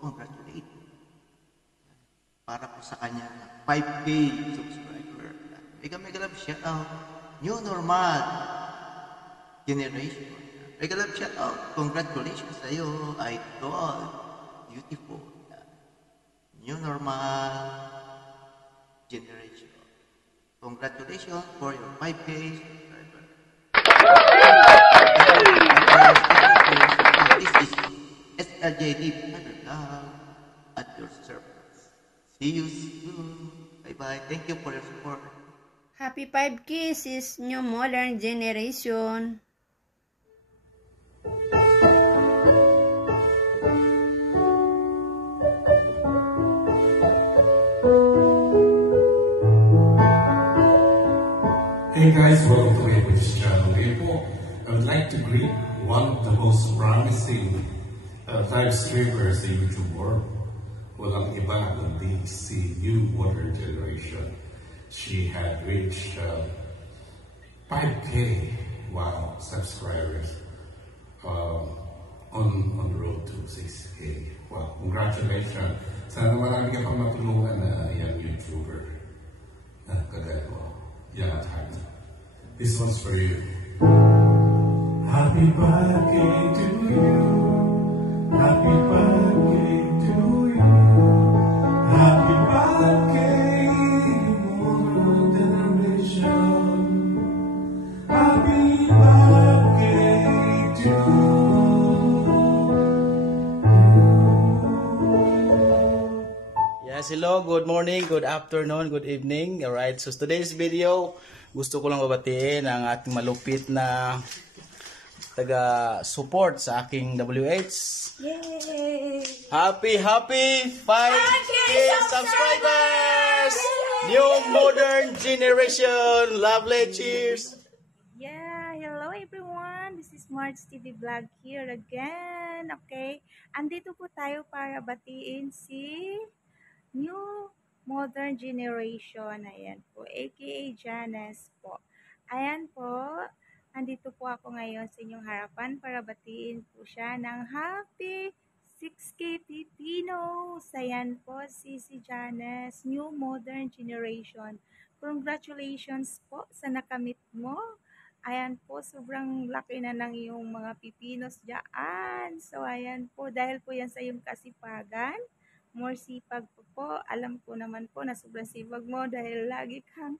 congratulate. Para po sa kanya, 5K subscriber. Mega love shout out. New normal generation. Mega love shout out. Congratulations sa iyo, idol. Beautiful. New normal generation. Congratulations for your 5K subscriber. This is SLJD at your service. See you soon. Bye-bye. Thank you for your support. Happy 5K sis New Modern Generation. Hey guys, welcome to Ape's channel. Apo, I would like to greet one of the most promising live streamers sa YouTube world. Walang iba kundi si New Modern Generation. She had reached 5K subscribers on the road to 6K. Wow, congratulations. Sana marami ka pang matulungan na young YouTuber. Kagaya ko. Young at heart. This one's for you. Happy birthday to you. Happy birthday to you. Happy birthday, Modern Generation. Happy birthday to you. Yes, hello, good morning, good afternoon, good evening. Alright, so today's video, gusto ko lang babatiin ang ating malupit na taga-support sa aking WH. Yay! Happy 5K subscribers! New Modern Generation! Lovely, cheers! Yeah, hello everyone. This is March TV Vlog here again. Okay, andito po tayo para batiin si New Modern Generation. Ayan po, aka Janice po. Ayan po, andito po ako ngayon sa inyong harapan para batiin po siya ng Happy 6K Pilipinos. Ayan po, si Janice, New Modern Generation. Congratulations po sa nakamit mo. Ayan po, sobrang laki na ng iyong mga pipinos dyan. So, ayan po, dahil po yan sa iyong kasipagan, more sipag po. Alam ko naman po na sobrang sipag mo dahil lagi kang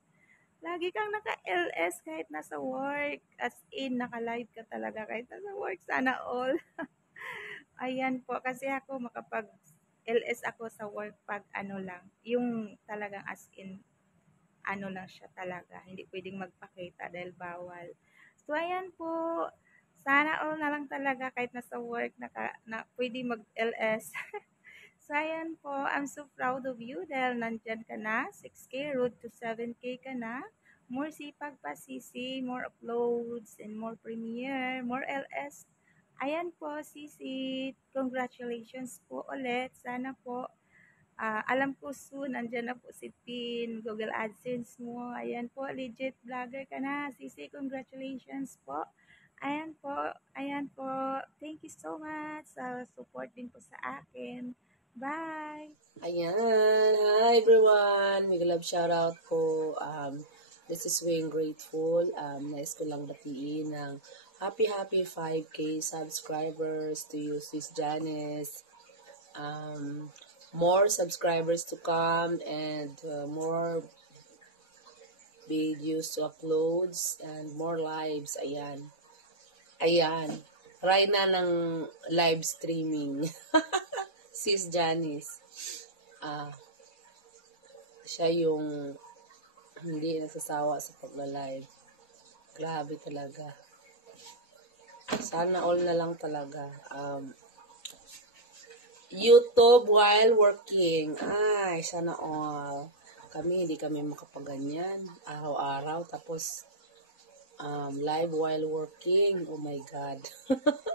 naka-LS kahit nasa work. As in, naka-live ka talaga kahit nasa work. Sana all. Ayan po, kasi ako makapag-LS ako sa work pag ano lang. Yung talagang as in, ano lang siya talaga. Hindi pwedeng magpakita dahil bawal. So, ayan po. Sana all na lang talaga kahit nasa work na pwede mag-LS. So, ayan po. I'm so proud of you dahil nandyan ka na. 6K, road to 7K ka na. More sipag pa, Sisi. More uploads and more premiere. More LS. Ayan po, Sisi. Congratulations po ulit. Sana po alam ko soon, andyan na po si Pin, Google AdSense mo. Ayan po, legit vlogger ka na. Sisi, congratulations po. Ayan po. Thank you so much sa support din po sa akin. Bye! Ayan. Hi everyone. Mega love shoutout po. This is Wayne Grateful. Nais ko lang batiin ng happy 5K subscribers to you, Sis Janice. More subscribers to come and more videos to uploads and more lives. Ayan. Try na ng live streaming. Sis Janice. Siya yung hindi nasasawa sa pagla-live. Grabe talaga. Sana all na lang talaga. YouTube while working. Ay, sana all. Hindi kami makapaganyan. Araw-araw. Tapos, live while working. Oh my God.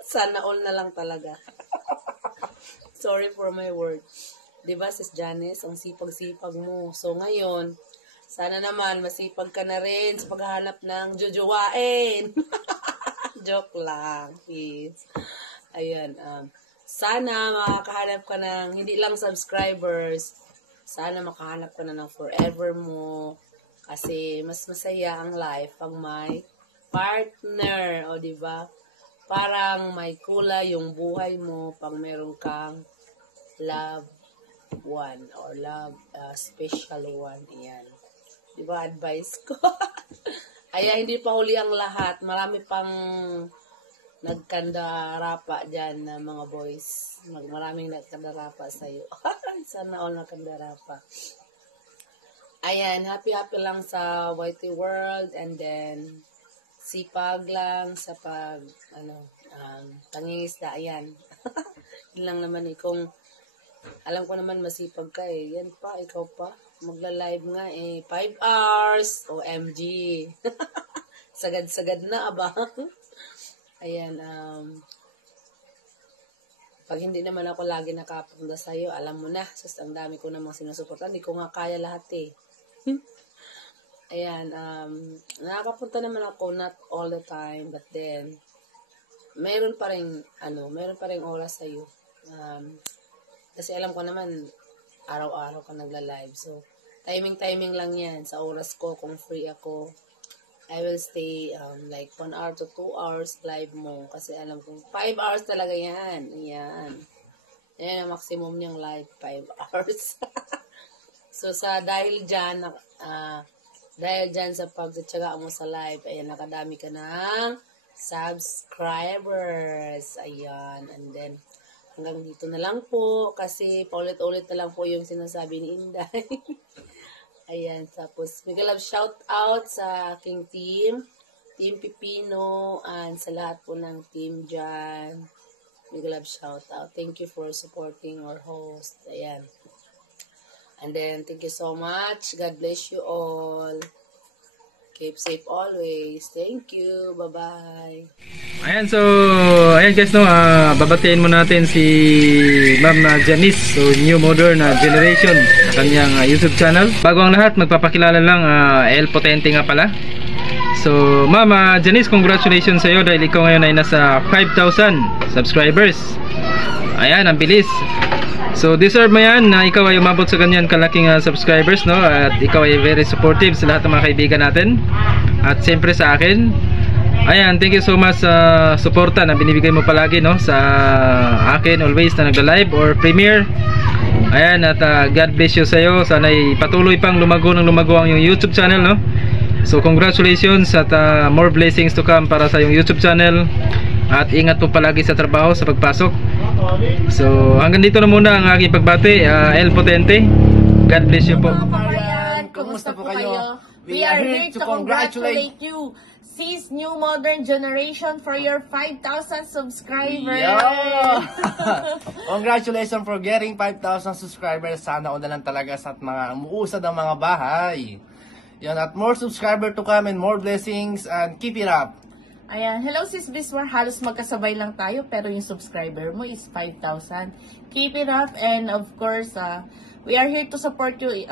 Sana all na lang talaga. Sorry for my word. Diba, Sis Janice? Ang sipag-sipag mo. So, ngayon, sana naman masipag ka na rin sa paghahanap ng jojowain. Joke lang, please. Ayan, sana makakahanap ka ng hindi lang subscribers, sana makahanap ka na ng forever mo. Kasi mas masaya ang life pag may partner, o di ba? Parang may kulay yung buhay mo pag meron kang love one or love special one. Ayan. Di ba advice ko? Ay, hindi pa huli ang lahat. Marami pang nagkandarapa dyan na mga boys. Maraming nagkandarapa sa'yo. Sana all nagkandarapa. Ayan, happy lang sa YT World, and then sipag lang sa pangingisda. Ayan. Yun lang naman kung alam ko naman masipag ka Yan pa, ikaw pa. Magla-live nga 5 hours. OMG. Sagad-sagad na, abang. Ayan, pag hindi naman ako lagi nakapunta sa'yo, alam mo na, ang dami ko namang sinusuportan. Hindi ko nga kaya lahat Ayan, nakakapunta naman ako, not all the time, but then, meron pa rin oras sa'yo. Kasi alam ko naman, araw-araw ka nagla-live. So, timing lang yan. Sa oras ko, kung free ako, I will stay like 1 hour to 2 hours live mo. Kasi alam ko, 5 hours talaga yan. Ayan. Ayan ang maximum niyang live, 5 hours. So, dahil dyan sa pagtsatsaga mo sa live, ayan, nakadami ka ng subscribers. Ayan. And then, hanggang dito na lang po. Kasi paulit-ulit na lang po yung sinasabi ni Inday. Ayan. Tapos, mega love shout out sa aking team. Team Pipino. And sa lahat po ng team dyan. Mega love shout out. Thank you for supporting our host. Ayan. And then, thank you so much. God bless you all. Keep safe always. Thank you. Bye-bye. Ayan, so, ayan guys, no, babatiin mo natin si Ma'am Janice, so New Modern Generation, sa kanyang YouTube channel. Bago ang lahat, magpapakilala lang, El Potente nga pala. So, Ma'am Janice, congratulations sa iyo dahil ikaw ngayon ay nasa 5,000 subscribers. Ayan, ang bilis. So, deserve mo yan na ikaw ay umabot sa ganyan kalaking subscribers, no? At ikaw ay very supportive sa lahat ng mga kaibigan natin. At siyempre sa akin. Ayan, thank you so much sa suporta na binibigay mo palagi, no? Sa akin, always na nagla-live or premiere. Ayan, at God bless you sa iyo. Sana ay patuloy pang lumago ang yung YouTube channel, no? So, congratulations at more blessings to come para sa yung YouTube channel. At ingat po palagi sa trabaho, sa pagpasok. So, hanggang dito na muna ang aking pagbati. El Potente, God bless you po. Mga kabayan, kumusta po kayo? We are here to congratulate you, sis New Modern Generation, for your 5,000 subscribers. Yeah! Congratulations for getting 5,000 subscribers. Sana all na lang talaga sa mga umuusad ng mga bahay. Yan, at more subscriber to come and more blessings, and keep it up. Ayan, hello sis Bismar, halos magkasabay lang tayo pero yung subscriber mo is 5,000. Keep it up, and of course, we are here to support you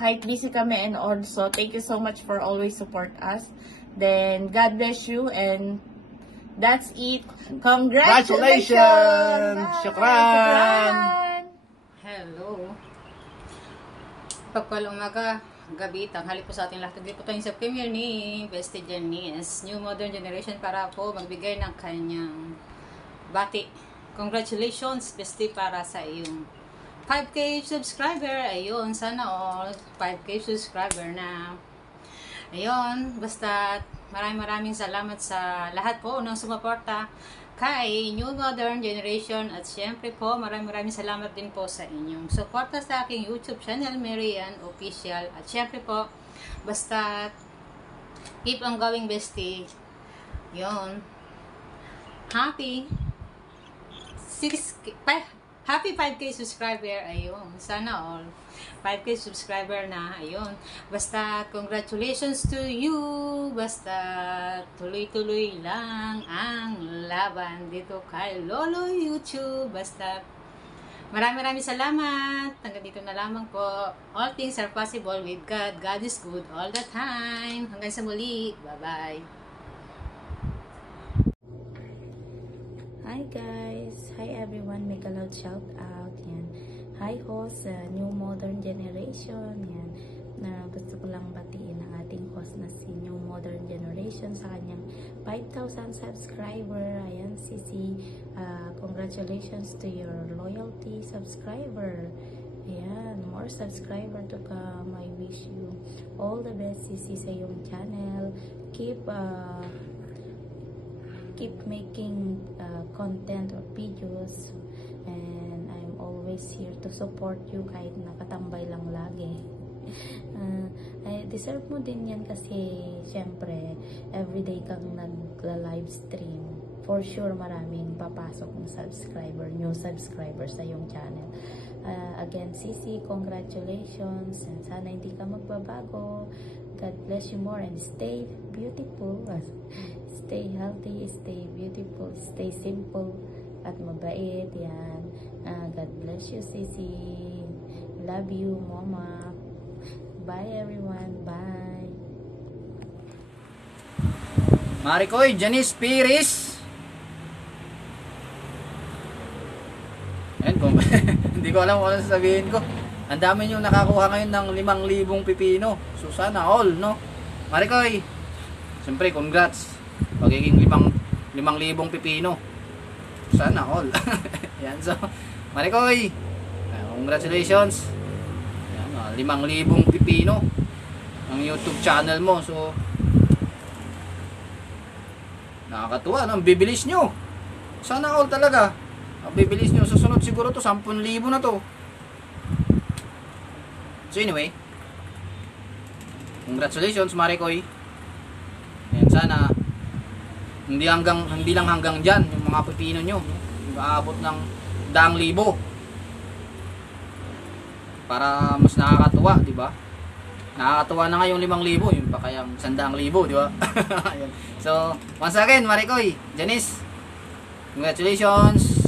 kahit busy kami, and also thank you so much for always support us. Then God bless you, and that's it. Congratulations! Shukran! Hello. Pagkalumaga, gabi, tanghali po sa ating lahat. Hindi po tayo sa premiere ni Bestie Janice, New Modern Generation, para po magbigay ng kanyang bati. Congratulations, Bestie, para sa iyong 5K subscriber. Ayun, sana all 5K subscriber na. Ayun, basta maraming salamat sa lahat po ng sumuporta kay New Modern Generation, at syempre po maraming salamat din po sa inyong suporta sa aking YouTube channel, Marian Official. At syempre po, basta keep on going, Bestie. Yun, happy 5K subscriber. Ayun, sana all 5K subscriber na. Ayun, basta congratulations to you. Basta tuloy-tuloy lang ang laban dito kay Lolo YouTube. Basta maraming salamat. Hanggang dito na lamang po. All things are possible with God. God is good all the time. Hanggang sa muli. Bye-bye. Hi guys! Hi everyone! Mega loud shout out. Yan. Hi host, New Modern Generation. Yan. Na gusto ko lang batiin ang ating host na si New Modern Generation sa kanyang 5,000 subscriber. Ayan, Sisi. Congratulations to your loyalty subscriber. Ayan, more subscriber to come. I wish you all the best, Sisi, sa iyong channel. Keep making content or videos, and I'm always here to support you kahit nakatambay lang lagi. Deserve mo din yan kasi syempre everyday kang nagla-live stream. For sure maraming papasok ng new subscriber sa iyong channel. Again, Sisi, congratulations, and sana hindi ka magbabago. God bless you more and stay beautiful. Stay healthy, stay beautiful, stay simple at mabait. Yan. God bless you, Sisi. Love you, Mama. Bye everyone. Bye. Maricoy, Janice Piris. Ayan, hindi ko alam kung ano sasabihin ko. Ang dami nyo nakakuha ngayon ng 5,000 pipino. So sana all, no? Maricoy, siyempre congrats. Pagiging 5,000 pipino. Sana all. Yan, so Maricoy, congratulations. Yan, 5,000 pipino ang YouTube channel mo. So nakakatuwa, no? Ang bibilis nyo. Sana all talaga. Ang bibilis nyo. Susunod siguro to 10,000 na to. So anyway, congratulations, Maricoy. Ayan, sana hindi lang hanggang diyan yung mga pipino nyo, aabot ng 100,000 para mas nakakatuwa, di ba? Nakakatuwa na nga yung 5,000, yung pa kayang 100,000, di ba? So once again, Maricoy, Janice, congratulations.